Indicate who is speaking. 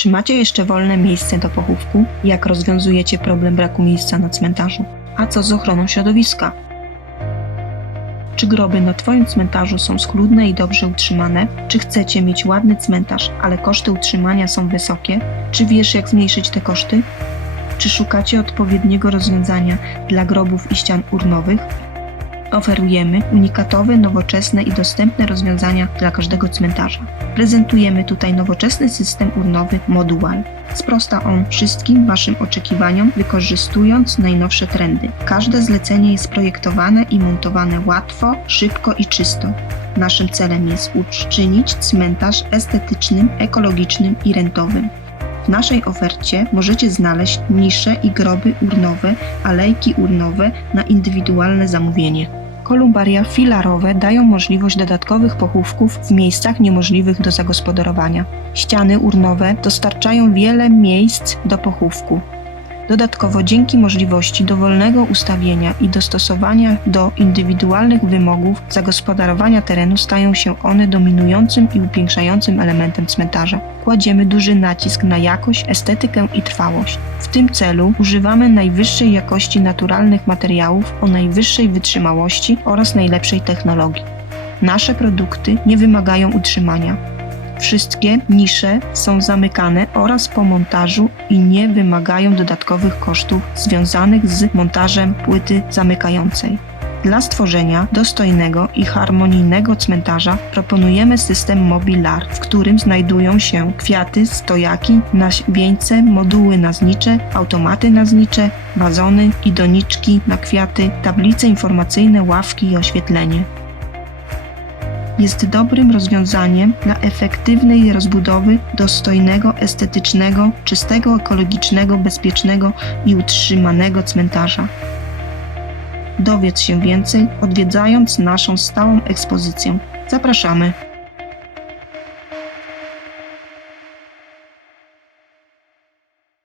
Speaker 1: Czy macie jeszcze wolne miejsce do pochówku? Jak rozwiązujecie problem braku miejsca na cmentarzu? A co z ochroną środowiska? Czy groby na Twoim cmentarzu są schludne i dobrze utrzymane? Czy chcecie mieć ładny cmentarz, ale koszty utrzymania są wysokie? Czy wiesz, jak zmniejszyć te koszty? Czy szukacie odpowiedniego rozwiązania dla grobów i ścian urnowych? Oferujemy unikatowe, nowoczesne i dostępne rozwiązania dla każdego cmentarza. Prezentujemy tutaj nowoczesny system urnowy Modual. Sprosta on wszystkim Waszym oczekiwaniom, wykorzystując najnowsze trendy. Każde zlecenie jest projektowane i montowane łatwo, szybko i czysto. Naszym celem jest uczynić cmentarz estetycznym, ekologicznym i rentowym. W naszej ofercie możecie znaleźć nisze i groby urnowe, alejki urnowe na indywidualne zamówienie. Kolumbaria filarowe dają możliwość dodatkowych pochówków w miejscach niemożliwych do zagospodarowania. Ściany urnowe dostarczają wiele miejsc do pochówku. Dodatkowo dzięki możliwości dowolnego ustawienia i dostosowania do indywidualnych wymogów zagospodarowania terenu stają się one dominującym i upiększającym elementem cmentarza. Kładziemy duży nacisk na jakość, estetykę i trwałość. W tym celu używamy najwyższej jakości naturalnych materiałów o najwyższej wytrzymałości oraz najlepszej technologii. Nasze produkty nie wymagają utrzymania. Wszystkie nisze są zamykane oraz po montażu i nie wymagają dodatkowych kosztów związanych z montażem płyty zamykającej. Dla stworzenia dostojnego i harmonijnego cmentarza proponujemy system Mobilar, w którym znajdują się kwiaty, stojaki, naś- wieńce, moduły naznicze, automaty naznicze, wazony i doniczki na kwiaty, tablice informacyjne, ławki i oświetlenie jest dobrym rozwiązaniem dla efektywnej rozbudowy dostojnego, estetycznego, czystego, ekologicznego, bezpiecznego i utrzymanego cmentarza. Dowiedz się więcej odwiedzając naszą stałą ekspozycję. Zapraszamy!